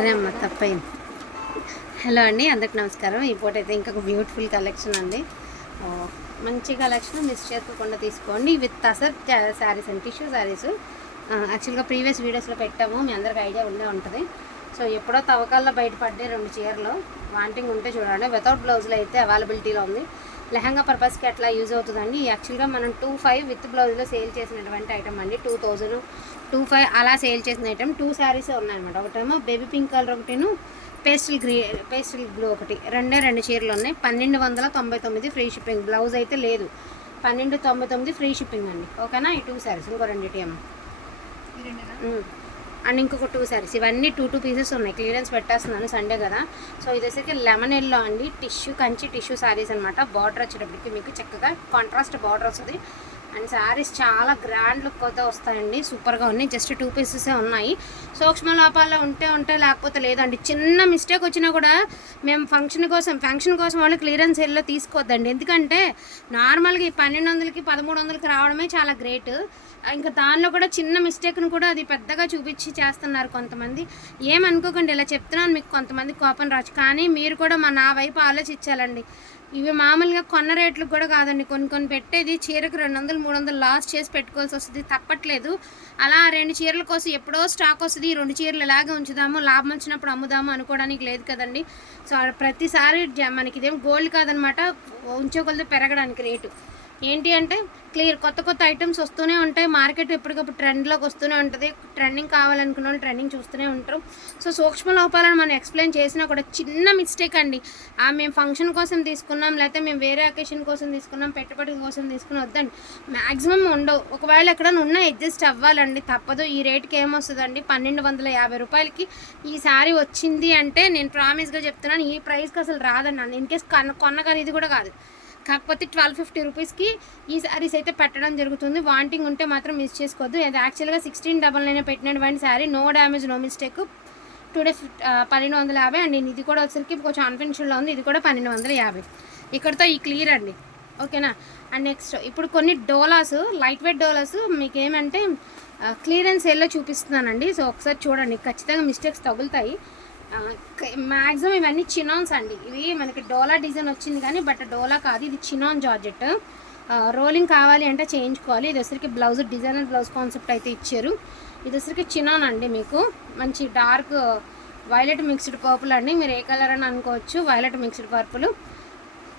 సరే అమ్మ తప్పైంది. హలో అండి అందరికి నమస్కారం. ఈ పూట అయితే ఇంకొక బ్యూటిఫుల్ కలెక్షన్ అండి. మంచి కలెక్షన్ మిస్ చేసుకోకుండా తీసుకోండి. విత్ అసర్ శారీస్ అండ్ టిష్యూ శారీస్ యాక్చువల్గా ప్రీవియస్ వీడియోస్లో పెట్టాము. మీ అందరికి ఐడియా ఉండే ఉంటుంది. సో ఎప్పుడో తవ్వకాల్లో బయటపడ్డాయి రెండు చీరలు. వాంటింగ్ ఉంటే చూడండి. వితౌట్ బ్లౌజ్లో అయితే అవైలబిలిటీలో ఉంది. లెహంగా పర్పస్కి అట్లా యూజ్ అవుతుందండి? యాక్చువల్గా మనం టూ ఫైవ్ విత్ బ్లౌజ్లో సేల్ చేసినటువంటి ఐటమ్ అండి. టూ థౌజండ్ టూ ఫైవ్ అలా సేల్ చేసిన ఐటమ్. టూ శారీస్ ఉన్నాయన్నమాట. ఒకటేమో బేబీ పింక్ కలర్ ఒకటిను పేస్టల్ గ్రీ పేస్టల్ బ్లూ ఒకటి. రెండే రెండు చీరలు ఉన్నాయి. పన్నెండు వందల తొంభై తొమ్మిది ఫ్రీ షిప్పింగ్. బ్లౌజ్ అయితే లేదు. పన్నెండు తొంభై తొమ్మిది ఫ్రీ షిప్పింగ్ అండి. ఓకేనా? ఈ టూ శారీస్. ఇంకో రెండింటి అమ్మ ఉమ్. అండ్ ఇంకొక టూ శారీస్ ఇవన్నీ టూ టూ పీసెస్ ఉన్నాయి. క్లియరెన్స్ పెట్టేస్తున్నాను సండే కదా. సో ఇది లెమన్ ఎల్లో అండి. టిష్యూ కంచి టిష్యూ శారీస్ అనమాట బార్డర్ వచ్చేటప్పటికి మీకు చక్కగా కాంట్రాస్ట్ బార్డర్ వస్తుంది. అండ్ శారీస్ చాలా గ్రాండ్ లుక్ అయితే వస్తాయండి. సూపర్గా ఉన్నాయి. జస్ట్ టూ పీసెసే ఉన్నాయి. సూక్ష్మ లోపాల్లో ఉంటే ఉంటే లేకపోతే లేదండి. చిన్న మిస్టేక్ వచ్చినా కూడా మేము ఫంక్షన్ కోసం ఫంక్షన్ కోసం వాళ్ళు క్లియరెన్స్ ఎల్లో తీసుకోవద్దండి ఎందుకంటే నార్మల్గా ఈ పన్నెండు వందలకి పదమూడు వందలకి రావడమే చాలా గ్రేట్. ఇంకా దానిలో కూడా చిన్న మిస్టేక్ను కూడా అది పెద్దగా చూపించి చేస్తున్నారు కొంతమంది. ఏమనుకోకండి ఇలా చెప్తున్నాను మీకు కొంతమంది కోపం రావచ్చు. కానీ మీరు కూడా మా నా వైపు ఆలోచించాలండి. ఇవి మామూలుగా కొన్న రేట్లకు కూడా కాదండి. కొన్ని కొన్ని పెట్టేది చీరకు రెండు వందలు మూడు వందలు లాస్ చేసి పెట్టుకోవాల్సి వస్తుంది. తప్పట్లేదు. అలా రెండు చీరల కోసం ఎప్పుడో స్టాక్ వస్తుంది. రెండు చీరలు ఇలాగే ఉంచుదాము లాభం వచ్చినప్పుడు అమ్ముదాము అనుకోవడానికి లేదు కదండి. సో ప్రతిసారి జ- మనకి ఇదేం గోల్డ్ కాదనమాట. ఉంచే పెరగడానికి రేటు. ఏంటి అంటే క్లియర్ కొత్త కొత్త ఐటమ్స్ వస్తూనే ఉంటాయి. మార్కెట్ ఎప్పటికప్పుడు ట్రెండ్లోకి వస్తూనే ఉంటుంది. ట్రెండింగ్ కావాలనుకున్న వాళ్ళు ట్రెండింగ్ చూస్తూనే ఉంటారు. సో సూక్ష్మ లోపాలను మనం ఎక్స్ప్లెయిన్ చేసినా కూడా చిన్న మిస్టేక్ అండి. ఆ మేము ఫంక్షన్ కోసం తీసుకున్నాం లేకపోతే మేము వేరే అకేషన్ కోసం తీసుకున్నాం పెట్టుబడి కోసం తీసుకుని వద్దండి. మ్యాక్సిమం ఉండవు. ఒకవేళ ఎక్కడైనా ఉన్నా అడ్జస్ట్ అవ్వాలండి. తప్పదు. ఈ రేట్కి ఏమొస్తుందండి? పన్నెండు వందల యాభై రూపాయలకి ఈ సారీ వచ్చింది అంటే నేను ప్రామిస్గా చెప్తున్నాను. ఈ ప్రైస్కి అసలు రాదండి. ఇన్ కేస్ కొన్న కొన్న ఇది కూడా కాదు. కాకపోతే ట్వెల్వ్ ఫిఫ్టీ రూపీస్కి ఈ శారీస్ అయితే పెట్టడం జరుగుతుంది. వాంటింగ్ ఉంటే మాత్రం మిస్ చేసుకోవద్దు. అది యాక్చువల్గా సిక్స్టీన్ డబల్ నైన్ పెట్టినటువంటి sari no damage no mistake today పన్నెండు వందల యాభై. అండ్ ఇది కూడా వచ్చరికి కొంచెం అన్ఫెన్షన్లో ఉంది. ఇది కూడా పన్నెండు వందల యాభై. ఇక్కడతో ఈ క్లియర్ అండి. ఓకేనా? అండ్ నెక్స్ట్ ఇప్పుడు కొన్ని డోలాస్ లైట్ వెయిట్ డోలాస్ మీకు ఏమంటే క్లియరెన్స్ ఎల్లో చూపిస్తున్నానండి. సో ఒకసారి చూడండి. ఖచ్చితంగా మిస్టేక్స్ తగులుతాయి. మ్యాక్సిమం ఇవన్నీ చినాన్స్ అండి. ఇవి మనకి డోలా డిజైన్ వచ్చింది కానీ బట్ డోలా కాదు ఇది చినాన్ జార్జెట్. రోలింగ్ కావాలి అంటే చేయించుకోవాలి. ఇది వచ్చరికి బ్లౌజ్ డిజైనర్ బ్లౌజ్ కాన్సెప్ట్ అయితే ఇచ్చారు. ఇది వచ్చరికి చినాన్ అండి మీకు. మంచి డార్క్ వైలెట్ మిక్స్డ్ పర్పుల్ అండి. మీరు ఏ కలర్ అని అనుకోవచ్చు వైలెట్ మిక్స్డ్ పర్పుల్.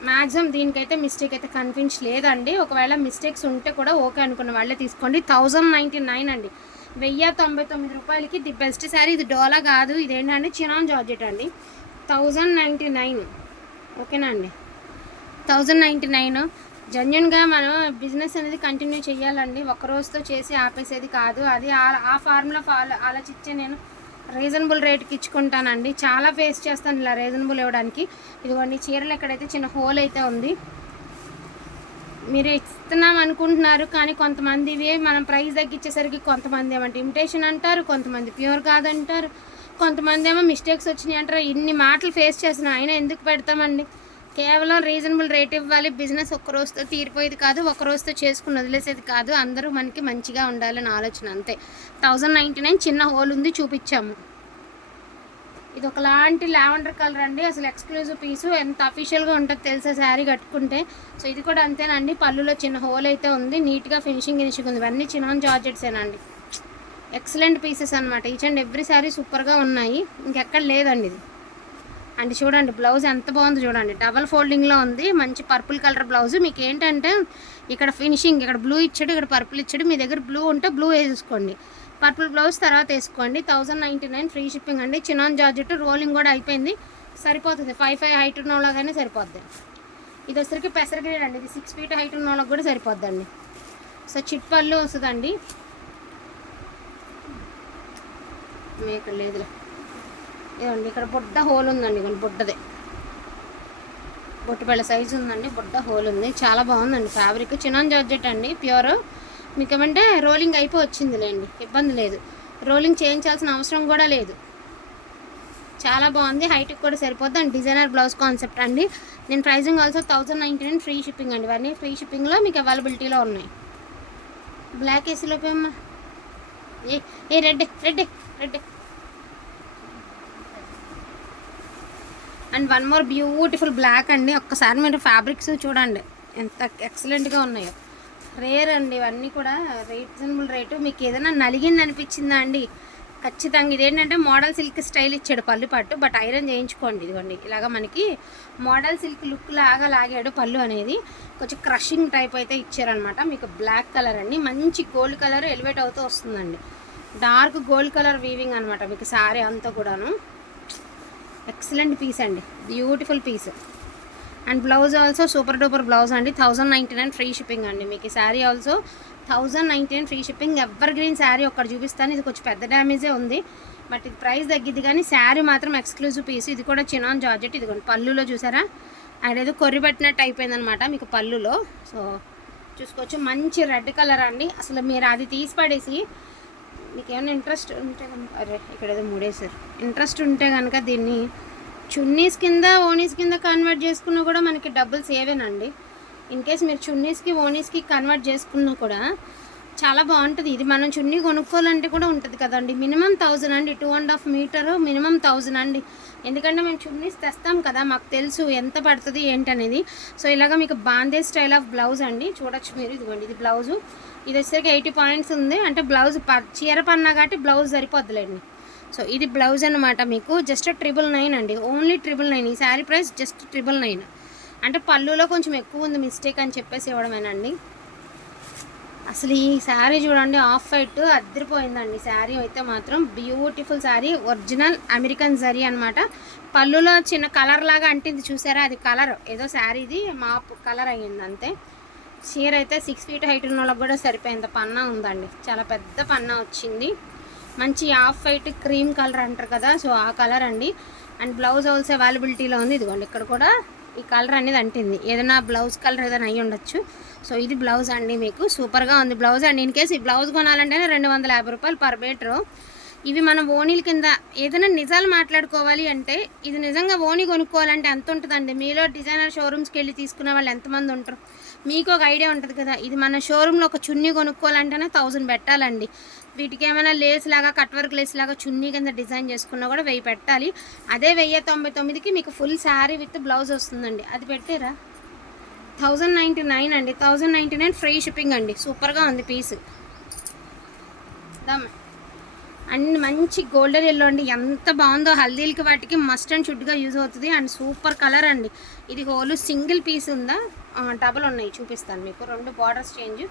మ్యాక్సిమం దీనికైతే మిస్టేక్ అయితే కనిపించలేదండి ఒకవేళ మిస్టేక్స్ ఉంటే కూడా ఓకే అనుకున్న వాళ్ళే తీసుకోండి. థౌజండ్ నైంటీ నైన్ అండి. వెయ్యి తొంభై తొమ్మిది రూపాయలకి ది బెస్ట్ శారీ. ఇది డోలా కాదు ఇది ఏంటంటే చినాన్ జార్జెట్ అండి. Thousand ninety nine. ఓకేనా అండి? Thousand ninety nine. జెన్యున్గా మనం బిజినెస్ అనేది కంటిన్యూ చేయాలండి ఒక రోజుతో చేసి ఆపేసేది కాదు. అది ఆ- ఆ ఫార్ములా ఫాలో ఆలోచించే నేను రీజనబుల్ రేట్కి ఇచ్చుకుంటానండి. చాలా ఫేస్ చేస్తాను ఇలా రీజనబుల్ ఇవ్వడానికి. ఇదిగోండి చీరలు ఎక్కడైతే చిన్న హోల్ అయితే ఉంది మీరు ఇస్తున్నాం అనుకుంటున్నారు కానీ కొంతమంది ఇవే మనం ప్రైస్ తగ్గించేసరికి కొంతమంది ఏమంటే ఇమిటేషన్ అంటారు కొంతమంది ప్యూర్ కాదంటారు కొంతమంది ఏమో మిస్టేక్స్ వచ్చినాయి అంటారు. ఇన్ని మాటలు ఫేస్ చేసిన అయినా ఎందుకు పెడతామండి? కేవలం రీజనబుల్ రేట్ ఇవ్వాలి బిజినెస్ ఒక్క రోజుతో తీరిపోయేది కాదు ఒక రోజుతో చేసుకుని వదిలేసేది కాదు. అందరూ మనకి మంచిగా ఉండాలని ఆలోచన అంతే. థౌజండ్ నైంటీ నైన్ చిన్న హోల్ ఉంది చూపించాము. ఇది ఒకలాంటి లావెండర్ కలర్ అండి. అసలు ఎక్స్క్లూజివ్ పీసు. ఎంత అఫీషియల్గా ఉంటుందో తెలుసా శారీ కట్టుకుంటే. సో ఇది కూడా అంతేనండి. పళ్ళులో చిన్న హోల్ అయితే ఉంది. నీట్గా ఫినిషింగ్ ఫినిషింగ్ ఉంది. ఇవన్నీ చిన్న జార్జెట్సేనండి ఎక్సలెంట్ పీసెస్ అనమాట ఈచ్ అండ్ ఎవ్రీ శారీ సూపర్గా ఉన్నాయి. ఇంకెక్కడ లేదండి ఇది. అండ్ చూడండి బ్లౌజ్ ఎంత బాగుంది చూడండి. డబల్ ఫోల్డింగ్లో ఉంది. మంచి పర్పుల్ కలర్ బ్లౌజ్ మీకు ఏంటంటే ఇక్కడ ఫినిషింగ్ ఇక్కడ బ్లూ ఇచ్చాడు ఇక్కడ పర్పుల్ ఇచ్చాడు. మీ దగ్గర బ్లూ ఉంటే బ్లూ వేసుకోండి పర్పుల్ బ్లౌజ్ తర్వాత వేసుకోండి. Thousand ninety nine free shipping అండి. చినాన్ జార్జెట్ రోలింగ్ కూడా అయిపోయింది. సరిపోతుంది. ఫైవ్ ఫైవ్ హైట్ ఉన్న వాళ్ళకైనా సరిపోద్ది. ఇది వచ్చరికి పెసరగ్రేడ్ అండి. ఇది సిక్స్ ఫీట్ హైట్ ఉన్న వాళ్ళకి కూడా సరిపోద్దండి. సో చిట్ పళ్ళు వస్తుందండి. ఇక్కడ లేదులే. ఇదండి ఇక్కడ బుడ్డ హోల్ ఉందండి. ఇక్కడ బుడ్డదే. బొట్టుపళ్ళ సైజు ఉందండి. బుడ్డ హోల్ ఉంది. చాలా బాగుందండి ఫ్యాబ్రిక్ చినాన్ జార్జెట్ అండి. ప్యూర్. మీకు ఏమంటే రోలింగ్ అయిపోయి వచ్చిందిలేండి ఇబ్బంది లేదు. రోలింగ్ చేయించాల్సిన అవసరం కూడా లేదు. చాలా బాగుంది. హైట్కి కూడా సరిపోద్ది. అండ్ డిజైనర్ బ్లౌజ్ కాన్సెప్ట్ అండి. నేను pricing also thousand ninety nine free shipping అండి. ఇవన్నీ ఫ్రీ షిప్పింగ్లో మీకు అవైలబిలిటీలో ఉన్నాయి. బ్లాక్ ఏసీలోపే అమ్మా? ఏ ఏ red red red and one more beautiful black అండి. ఒక్కసారి మీరు ఫ్యాబ్రిక్స్ చూడండి. ఎంత ఎక్సలెంట్గా ఉన్నాయో. రేర్ అండి ఇవన్నీ కూడా రీజనబుల్ రేటు. మీకు ఏదైనా నలిగింది అనిపించిందా అండి? ఖచ్చితంగా ఇదేంటంటే మోడల్ సిల్క్ స్టైల్ ఇచ్చాడు పళ్ళు పట్టు బట్ ఐరన్ చేయించుకోండి ఇదిగోండి. ఇలాగ మనకి మోడల్ సిల్క్ లుక్ లాగా లాగాడు పళ్ళు అనేది. కొంచెం క్రషింగ్ టైప్ అయితే ఇచ్చారనమాట. మీకు బ్లాక్ కలర్ అండి. మంచి గోల్డ్ కలర్ ఎలివేట్ అవుతూ వస్తుందండి. డార్క్ గోల్డ్ కలర్ వీవింగ్ అనమాట మీకు సారీ అంతా కూడాను. ఎక్సలెంట్ పీస్ అండి. Beautiful piece. And blouse also super duper blouse అండి. Thousand ninety nine free shipping అండి మీకు ఈ sari also. Thousand ninety nine free shipping. Evergreen sari ఒక్కటి చూపిస్తాను. ఇది కొంచెం పెద్ద డ్యామేజే ఉంది. బట్ ఇది ప్రైస్ తగ్గిద్ది కానీ శారీ మాత్రం ఎక్స్క్లూజివ్ పీస్. ఇది కూడా చినాన్ జార్జెట్. ఇదిగోండి పళ్ళులో చూసారా? అండ్ ఏదో కొర్రి పెట్టినట్టు అయిపోయిందనమాట మీకు పళ్ళులో. సో చూసుకోవచ్చు. మంచి రెడ్ కలర్ అండి. అసలు మీరు అది తీసి పడేసి మీకు ఏమైనా ఇంట్రెస్ట్ ఉంటే కనుక అరే ఇక్కడ ఏదో మూడేసారు ఇంట్రెస్ట్ ఉంటే కనుక దీన్ని చున్నీస్ కింద ఓనీస్ కింద కన్వర్ట్ చేసుకున్నా కూడా మనకి డబ్బులు సేవేనండి ఇన్ కేస్ మీరు చున్నీస్కి ఓనీస్కి కన్వర్ట్ చేసుకున్నా కూడా చాలా బాగుంటుంది. ఇది మనం చున్నీ కొనుక్కోవాలంటే కూడా ఉంటుంది కదండి. మినిమం థౌజండ్ అండి. Two and half metre minimum thousand అండి. ఎందుకంటే మేము చున్నీస్ తెస్తాం కదా మాకు తెలుసు ఎంత పడుతుంది ఏంటనేది. సో ఇలాగ మీకు బాందే స్టైల్ ఆఫ్ బ్లౌజ్ అండి. చూడొచ్చు మీరు ఇదిగోండి ఇది బ్లౌజు. ఇది వచ్చేసరికి ఎయిటీ పాయింట్స్ ఉంది. అంటే బ్లౌజ్ ప చీర పన్నా కాబట్టి బ్లౌజ్ సరిపోద్దులేండి. సో ఇది బ్లౌజ్ అనమాట మీకు. జస్ట్ ట్రిపుల్ నైన్ అండి. ఓన్లీ ట్రిపుల్ నైన్ ఈ sari price just triple nine అంటే పళ్ళులో కొంచెం ఎక్కువ ఉంది మిస్టేక్ అని చెప్పేసి ఇవ్వడమేనండి. అసలు ఈ శారీ చూడండి ఆఫ్ వైట్ అద్దరిపోయిందండి. శారీ అయితే మాత్రం beautiful sari. Original American zari అనమాట పళ్ళులో చిన్న కలర్ లాగా అంటింది చూసారా? అది కలర్ ఏదో శారీది మా కలర్ అయ్యింది అంతే. చీర అయితే సిక్స్ ఫీట్ హైట్ ఉన్న వాళ్ళకి కూడా సరిపోయేంత పన్నా ఉందండి. చాలా పెద్ద పన్నా వచ్చింది. మంచి ఆఫ్ వైట్ క్రీమ్ కలర్ అంటారు కదా సో ఆ కలర్ అండి. అండ్ బ్లౌజ్ ఆల్సో అవైలబిలిటీలో ఉంది ఇదిగోండి ఇక్కడ కూడా ఈ కలర్ అనేది అంటింది. ఏదైనా బ్లౌజ్ కలర్ ఏదైనా అయ్యి ఉండొచ్చు. సో ఇది బ్లౌజ్ అండి మీకు సూపర్గా ఉంది బ్లౌజ్. అండి ఇన్ కేసు ఈ బ్లౌజ్ కొనాలంటేనే రెండు వందల యాభై రూపాయలు పర్ మీటరు. ఇవి మనం ఓనీల కింద ఏదైనా నిజాలు మాట్లాడుకోవాలి అంటే ఇది నిజంగా ఓనీ కొనుక్కోవాలంటే ఎంత ఉంటుందండి? మీలో డిజైనర్ షోరూమ్స్కి వెళ్ళి తీసుకునే వాళ్ళు ఎంతమంది ఉంటారు? మీకు ఒక ఐడియా ఉంటుంది కదా ఇది మన షోరూంలో ఒక చున్నీ కొనుక్కోవాలంటేనే థౌజండ్ పెట్టాలండి. వీటికి ఏమైనా లేస్ లాగా కట్ వర్క్ లేస్ లాగా చున్నీ కింద డిజైన్ చేసుకున్నా కూడా వెయ్యి పెట్టాలి. అదే వెయ్యి తొంభై తొమ్మిదికి మీకు ఫుల్ శారీ విత్ బ్లౌజ్ వస్తుందండి. అది పెట్టారా? థౌజండ్ నైంటీ నైన్ అండి. Thousand ninety nine free shipping అండి. సూపర్గా ఉంది పీస్. దమ్. అండ్ మంచి గోల్డెన్ ఎల్లో అండి. ఎంత బాగుందో హల్దీలకి వాటికి మస్ట్ అండ్ షుడ్గా యూజ్ అవుతుంది. అండ్ సూపర్ కలర్ అండి. ఇది హోల్ సింగిల్ పీస్ ఉందా? డబల్ ఉన్నాయి. చూపిస్తాను మీకు. రెండు బార్డర్స్ చేంజ్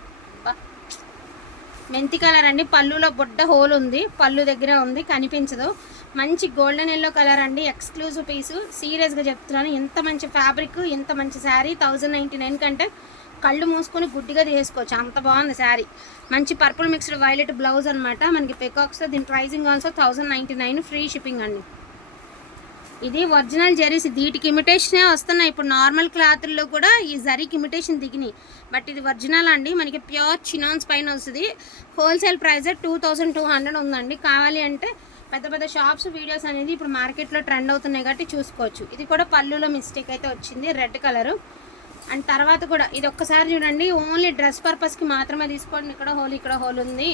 మెంతి కలర్ అండి. పళ్ళులో బుడ్డ హోల్ ఉంది. పళ్ళు దగ్గర ఉంది. కనిపించదు. మంచి గోల్డెన్ ఎల్లో కలర్ అండి. Exclusive piece. సీరియస్గా చెప్తున్నాను. ఎంత మంచి ఫ్యాబ్రిక్ ఎంత మంచి శారీ. థౌజండ్ నైంటీ నైన్ కంటే కళ్ళు మూసుకొని గుడ్డిగా తీసుకోవచ్చు. అంత బాగుంది శారీ. మంచి పర్పుల్ మిక్స్డ్ వైలెట్ బ్లౌజ్ అనమాట మనకి పెకాక్స్ దీని pricing also thousand ninety nine. Free shipping అండి. ఇది ఒరిజినల్ జరీస్. వీటికి ఇమిటేషనే వస్తున్నాయి. ఇప్పుడు నార్మల్ క్లాత్ల్లో కూడా ఈ జరీకి ఇమిటేషన్ దిగినాయి. బట్ ఇది ఒరిజినల్ అండి. మనకి ప్యూర్ చినాన్స్ పైన వస్తుంది. Wholesale price two thousand two hundred ఉందండి. కావాలి అంటే పెద్ద పెద్ద షాప్స్ వీడియోస్ అనేది ఇప్పుడు మార్కెట్లో ట్రెండ్ అవుతున్నాయి కాబట్టి చూసుకోవచ్చు. ఇది కూడా పళ్ళులో మిస్టేక్ అయితే వచ్చింది. రెడ్ కలరు అండ్ తర్వాత కూడా ఇది ఒక్కసారి చూడండి. ఓన్లీ డ్రెస్ పర్పస్కి మాత్రమే తీసుకోండి ఇక్కడ హోల్ ఇక్కడ హోల్ ఉంది.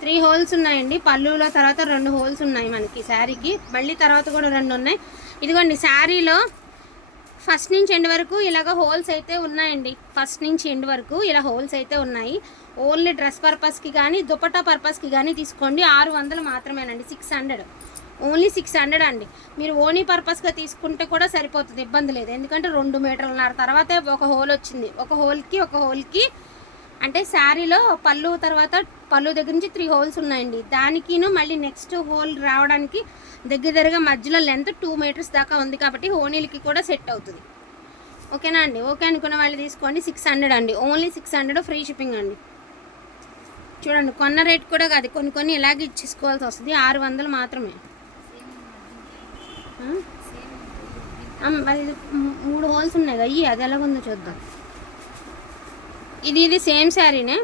త్రీ హోల్స్ ఉన్నాయండి. పళ్ళులో తర్వాత రెండు హోల్స్ ఉన్నాయి మనకి శారీకి. మళ్ళీ తర్వాత కూడా రెండు ఉన్నాయి. ఇదిగోండి శారీలో ఫస్ట్ నుంచి ఎండ్ వరకు ఇలాగ హోల్స్ అయితే ఉన్నాయండి. ఫస్ట్ నుంచి ఎండ్ వరకు ఇలా హోల్స్ అయితే ఉన్నాయి. ఓన్లీ డ్రెస్ పర్పస్కి కానీ దుపట్టా పర్పస్కి కానీ తీసుకోండి. ఆరు వందలు మాత్రమేనండి. Six hundred. Only six hundred అండి. మీరు ఓనీ పర్పస్గా తీసుకుంటే కూడా సరిపోతుంది. ఇబ్బంది లేదు. ఎందుకంటే రెండు మీటర్లున్నర తర్వాతే ఒక హోల్ వచ్చింది. ఒక హోల్కి ఒక హోల్కి అంటే శారీలో పళ్ళు తర్వాత పళ్ళు దగ్గర నుంచి త్రీ హోల్స్ ఉన్నాయండి. దానికిను మళ్ళీ నెక్స్ట్ హోల్ రావడానికి దగ్గర దగ్గరగా మధ్యలో లెంత్ టూ మీటర్స్ దాకా ఉంది కాబట్టి ఓనీలకి కూడా సెట్ అవుతుంది. ఓకేనా అండి? ఓకే అనుకున్న వాళ్ళు తీసుకోండి. సిక్స్ హండ్రెడ్ అండి. Only six hundred free shipping అండి. చూడండి కొన్న రేట్ కూడా కాదు. కొన్ని కొన్ని ఇలాగే ఇచ్చేసుకోవాల్సి వస్తుంది. ఆరు వందలు మాత్రమే. మరి మూడు హోల్స్ ఉన్నాయి కదా. ఇయ్యి అది ఎలాగుందో చూద్దాం. ఇది ఇది సేమ్ శారీనే.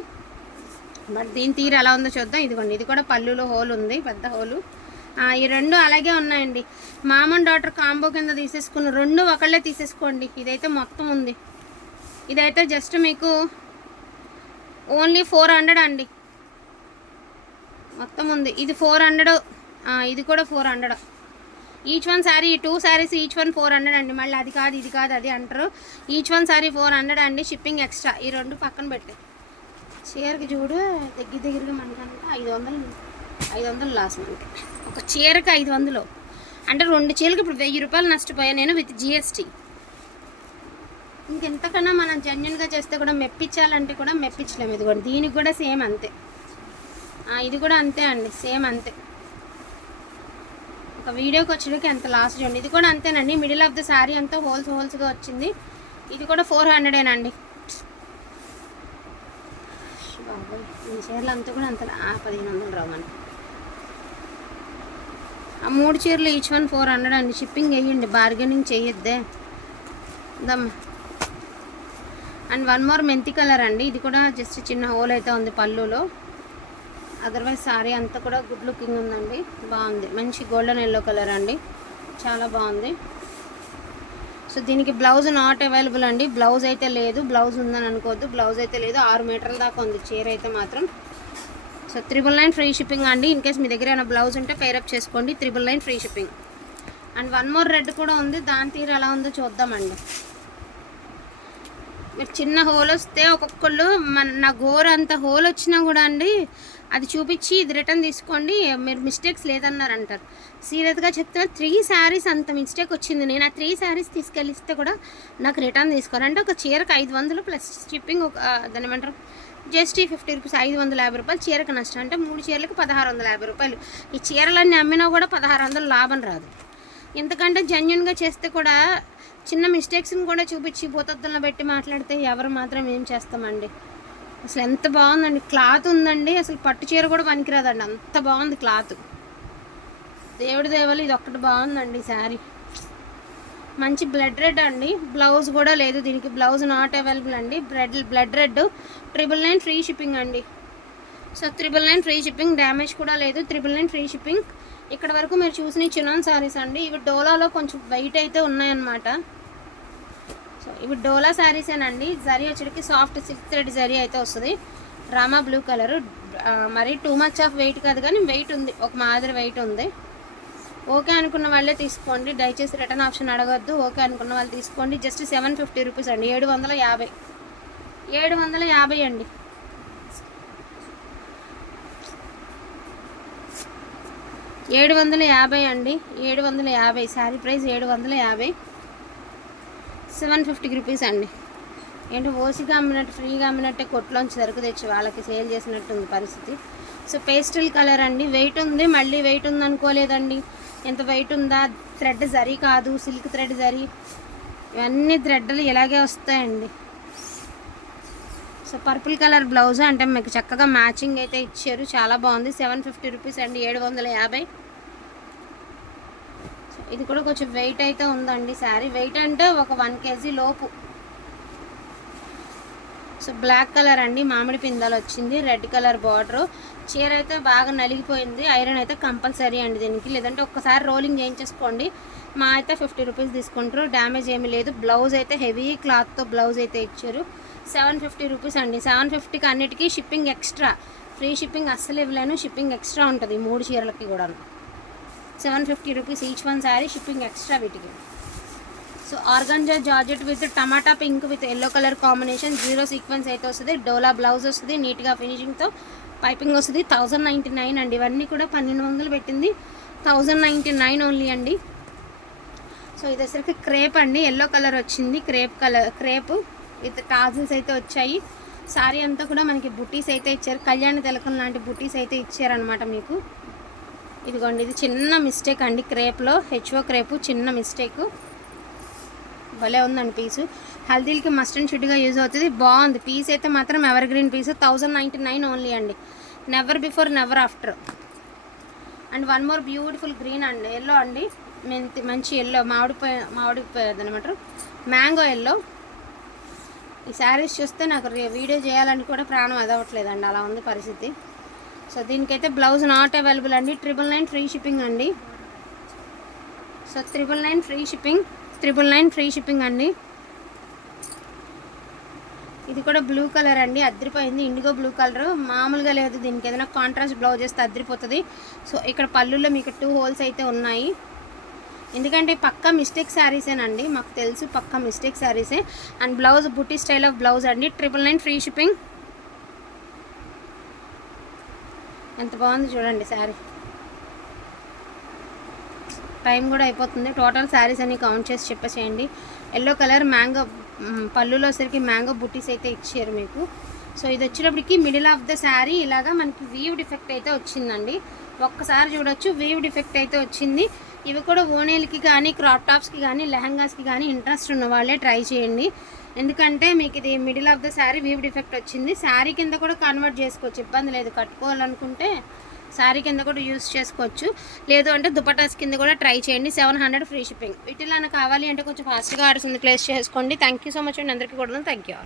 బట్ దీని తీరు ఎలా ఉందో చూద్దాం. ఇదిగోండి ఇది కూడా పళ్ళులో హోల్ ఉంది పెద్ద హోలు. ఈ రెండు అలాగే ఉన్నాయండి. మామన్ డాటర్ కాంబో కింద తీసేసుకున్న రెండు ఒకళ్ళే తీసేసుకోండి. ఇదైతే మొత్తం ఉంది. ఇదైతే జస్ట్ మీకు ఓన్లీ ఫోర్ హండ్రెడ్ అండి. మొత్తం ఉంది. ఇది ఫోర్ హండ్రెడ్ ఇది కూడా four hundred each one sari two saris each one four hundred అండి. మళ్ళీ అది కాదు ఇది కాదు అది అంటారు. Each one sari four hundred అండి. షిప్పింగ్ ఎక్స్ట్రా ఈ రెండు పక్కన పెట్టే. చీరకి చూడు దగ్గర దగ్గరగా మనకంటే ఐదు వందలు ఐదు వందలు లాస్ మనకి. ఒక చీరకి ఐదు వందలు. అంటే రెండు చీరలకు ఇప్పుడు వెయ్యి రూపాయలు నష్టపోయా నేను విత్ జిఎస్టీ ఇంకెంతకన్నా మనం జెన్యున్గా చేస్తే కూడా మెప్పించాలంటే కూడా మెప్పించలేము. ఇది కూడా దీనికి కూడా సేమ్ అంతే. ఇది కూడా అంతే అండి. సేమ్ అంతే. ఒక వీడియోకి వచ్చినకి ఎంత లాస్ట్ చూడండి ఇది కూడా అంతేనండి. మిడిల్ ఆఫ్ ద శారీ అంతా హోల్స్ హోల్స్గా వచ్చింది. ఇది కూడా ఫోర్ హండ్రెడేనండి బాబోయ్, ఈ చీరలు అంతా కూడా అంత పదిహేను వందలు రావు మనకి. ఆ మూడు చీరలు ఈచ్ వన్ ఫోర్ హండ్రెడ్ అండి. షిప్పింగ్ వేయండి బార్గెనింగ్ చేయొద్దే. దమ్ అండ్ వన్ మోర్ మెంతి కలర్ అండి. ఇది కూడా జస్ట్ చిన్న హోల్ అయితే ఉంది పళ్ళులో. అదర్వైజ్ సారీ అంతా కూడా గుడ్ లుకింగ్ ఉందండి. బాగుంది. మంచి గోల్డెన్ ఎల్లో కలర్ అండి. చాలా బాగుంది. సో దీనికి బ్లౌజ్ నాట్ అవైలబుల్ అండి. బ్లౌజ్ అయితే లేదు. బ్లౌజ్ ఉందని అనుకోవద్దు. బ్లౌజ్ అయితే లేదు. ఆరు మీటర్ల దాకా ఉంది. చీర అయితే మాత్రం. So triple nine free shipping అండి. ఇన్ కేస్ మీ దగ్గర ఏమైనా బ్లౌజ్ ఉంటే పేరప్ చేసుకోండి. Triple nine free shipping and one more red కూడా ఉంది. దాని తీరు ఎలా ఉందో చూద్దామండి. మీరు చిన్న హోల్ వస్తే ఒక్కొక్కళ్ళు మన నా గోర అంత హోల్ వచ్చినా కూడా అండి అది చూపించి ఇది రిటర్న్ తీసుకోండి మీరు మిస్టేక్స్ లేదన్నారు అంటారు సీరియస్గా చెప్తున్నా త్రీ శారీస్ అంత మిస్టేక్ వచ్చింది. నేను ఆ త్రీ శారీస్ తీసుకెళ్ళిస్తే కూడా నాకు రిటర్న్ తీసుకోరు. అంటే ఒక చీరకు ఐదు వందలు ప్లస్ షిప్పింగ్ ఒక దాని ఏమంటారు? జస్ట్ ఫిఫ్టీ రూపీస్ ఐదు వందల యాభై రూపాయలు చీరకు నష్టం. అంటే మూడు చీరలకు పదహారు వందల యాభై రూపాయలు. ఈ చీరలన్నీ అమ్మినా కూడా పదహారు వందలు లాభం రాదు. ఎందుకంటే జెన్యున్గా చేస్తే కూడా చిన్న మిస్టేక్స్ని కూడా చూపించి భూతత్వంలో పెట్టి మాట్లాడితే ఎవరు మాత్రం ఏం చేస్తామండి? అసలు ఎంత బాగుందండి. క్లాత్ ఉందండి. అసలు పట్టు చీర కూడా పనికిరాదండి. అంత బాగుంది క్లాత్. దేవుడి దేవలు ఇది ఒక్కటి బాగుందండి శారీ. మంచి బ్లడ్ రెడ్ అండి. బ్లౌజ్ కూడా లేదు దీనికి. బ్లౌజ్ నాట్ అవైలబుల్ అండి. Blood blood red. Triple nine free shipping అండి. So triple nine free shipping. Damage కూడా లేదు. Triple nine free shipping. ఇక్కడ వరకు మీరు చూసిన చిన్న శారీస్ అండి. ఇవి డోలాలో కొంచెం వెయిట్ అయితే ఉన్నాయన్నమాట. సో ఇవి డోలా శారీసేనండి జరీ వచ్చేటికి సాఫ్ట్ సిక్స్ థ్రెడ్ జరీ అయితే వస్తుంది. డ్రామా బ్లూ కలర్ మరి టూ మచ్ ఆఫ్ వెయిట్ కాదు కానీ వెయిట్ ఉంది. ఒక మాదిరి వెయిట్ ఉంది. ఓకే అనుకున్న వాళ్ళే తీసుకోండి. దయచేసి రిటర్న్ ఆప్షన్ అడగద్దు. ఓకే అనుకున్న వాళ్ళు తీసుకోండి. జస్ట్ సెవెన్ ఫిఫ్టీ రూపీస్ అండి. ఏడు వందల యాభై. ఏడు వందల యాభై అండి. ఏడు వందల యాభై అండి. ఏడు వందల యాభై. శారీ ప్రైస్ ఏడు వందల యాభై. సెవెన్ ఫిఫ్టీ రూపీస్ అండి. ఏంటి ఓసిగా అమ్మినట్టు ఫ్రీగా అమ్మినట్టే కొట్లోంచి సరుకు తెచ్చి వాళ్ళకి సేల్ చేసినట్టు ఉంది పరిస్థితి. సో పేస్టల్ కలర్ అండి. వెయిట్ ఉంది మళ్ళీ వెయిట్ ఉంది అనుకోలేదండి ఎంత వెయిట్ ఉందా? థ్రెడ్ జరీ కాదు సిల్క్ థ్రెడ్ జరీ. ఇవన్నీ థ్రెడ్లు ఇలాగే వస్తాయండి. సో పర్పుల్ కలర్ బ్లౌజ్ అంటే మీకు చక్కగా మ్యాచింగ్ అయితే ఇచ్చారు. చాలా బాగుంది. సెవెన్ ఫిఫ్టీ రూపీస్ అండి. ఏడు వందల యాభై. ఇది కూడా కొంచెం వెయిట్ అయితే ఉందండి. శారీ వెయిట్ అంటే ఒక వన్ కేజీ లోపు. సో బ్లాక్ కలర్ అండి మామిడి పిందలు వచ్చింది రెడ్ కలర్ బార్డర్ చీర అయితే బాగా నలిగిపోయింది ఐరన్ అయితే కంపల్సరీ అండి దీనికి. లేదంటే ఒక్కసారి రోలింగ్ చేయించేసుకోండి. మా అయితే ఫిఫ్టీ రూపీస్ తీసుకుంటారు డ్యామేజ్ ఏమీ లేదు. బ్లౌజ్ అయితే హెవీ క్లాత్తో బ్లౌజ్ అయితే ఇచ్చారు. సెవెన్ ఫిఫ్టీ రూపీస్ అండి. సెవెన్ ఫిఫ్టీకి అన్నిటికీ షిప్పింగ్ ఎక్స్ట్రా ఫ్రీ షిప్పింగ్ అస్సలు ఇవ్వలేను షిప్పింగ్ ఎక్స్ట్రా ఉంటుంది మూడు చీరలకి కూడా seven fifty rupees each one sari shipping extra వీటికి. So organza georgette with tomato pink with yellow colour combination zero sequence అయితే వస్తుంది. డోలా బ్లౌజ్ వస్తుంది నీట్గా ఫినిషింగ్తో పైపింగ్ వస్తుంది. థౌజండ్ నైంటీ నైన్ అండి ఇవన్నీ కూడా పన్నెండు వందలు పెట్టింది. థౌజండ్ నైంటీ నైన్ ఓన్లీ అండి. సో ఇది వచ్చరికి క్రేప్ అండి ఎల్లో కలర్ వచ్చింది. Crepe colour crepe with tassels అయితే వచ్చాయి. సారీ అంతా కూడా మనకి బుటీస్ అయితే ఇచ్చారు. కళ్యాణ తిలకం లాంటి బుటీస్ అయితే ఇచ్చారనమాట మీకు. ఇదిగోండి ఇది చిన్న మిస్టేక్ అండి. క్రేప్లో హెచ్ఓ క్రేపు చిన్న మిస్టేక్. భలే ఉందండి పీసు. హల్దీలకి మస్ట్ అండ్ షుడ్గా యూజ్ అవుతుంది. బాగుంది. పీస్ అయితే మాత్రం evergreen piece thousand ninety nine only అండి. Never before never after. And one more beautiful green అండి. ఎల్లో అండి. మెంతి మంచి ఎల్లో. మామిడిపోయి మామిడిపోయేది అనమాట మ్యాంగో ఎల్లో. ఈ శారీస్ చూస్తే నాకు వీడియో చేయాలని కూడా ప్రాణం అదవట్లేదండి అలా ఉంది పరిస్థితి. సో దీనికైతే బ్లౌజ్ నాట్ అవైలబుల్ అండి. ట్రిపుల్ నైన్ ఫ్రీ షిప్పింగ్ అండి. So triple nine free shipping triple nine free shipping అండి. ఇది కూడా బ్లూ కలర్ అండి. అద్రిపోయింది ఇండిగో బ్లూ కలర్ మామూలుగా లేదు దీనికి. ఏదైనా కాంట్రాస్ట్ బ్లౌజ్ చేస్తే అద్రిపోతుంది సో ఇక్కడ పళ్ళులో మీకు టూ హోల్స్ అయితే ఉన్నాయి. ఎందుకంటే పక్క మిస్టేక్ శారీసేనండి మాకు తెలుసు పక్క మిస్టేక్ శారీసే అండ్ బ్లౌజ్ బుట్టి స్టైల్ ఆఫ్ బ్లౌజ్ అండి. ట్రిపుల్ నైన్ ఫ్రీ షిప్పింగ్ ఎంత బాగుంది చూడండి శారీ. టైం కూడా అయిపోతుంది. టోటల్ శారీస్ అన్ని కౌంట్ చేసి చెప్పేసేయండి. ఎల్లో కలర్ మ్యాంగో పళ్ళులో సరికి మ్యాంగో బుట్టీస్ అయితే ఇచ్చారు మీకు. సో ఇది వచ్చినప్పటికి మిడిల్ ఆఫ్ ద శారీ ఇలాగా మనకి వీవ్ డిఫెక్ట్ అయితే వచ్చిందండి. ఒక్కసారి చూడొచ్చు వీవ్ డిఫెక్ట్ అయితే వచ్చింది. ఇవి కూడా ఓనేలకి కానీ క్రాప్ టాప్స్కి కానీ లెహంగాస్కి కానీ ఇంట్రెస్ట్ ఉన్న వాళ్ళే ట్రై చేయండి. ఎందుకంటే మీకు ఇది middle of the sari weave defect వచ్చింది. శారీ కింద కూడా కన్వర్ట్ చేసుకోవచ్చు. ఇబ్బంది లేదు. కట్టుకోవాలనుకుంటే శారీ కింద కూడా యూస్ చేసుకోవచ్చు. లేదు అంటే దుపటాస్ కింద కూడా ట్రై చేయండి. సెవెన్ హండ్రెడ్ ఫ్రీ షిప్పింగ్ వీటిలో కావాలి అంటే కొంచెం ఫాస్ట్గా ఆర్డర్స్ ఉంది ప్లేస్ చేసుకోండి. థ్యాంక్ యూ సో మచ్ అండి. అందరికీ కూడా థ్యాంక్ యూ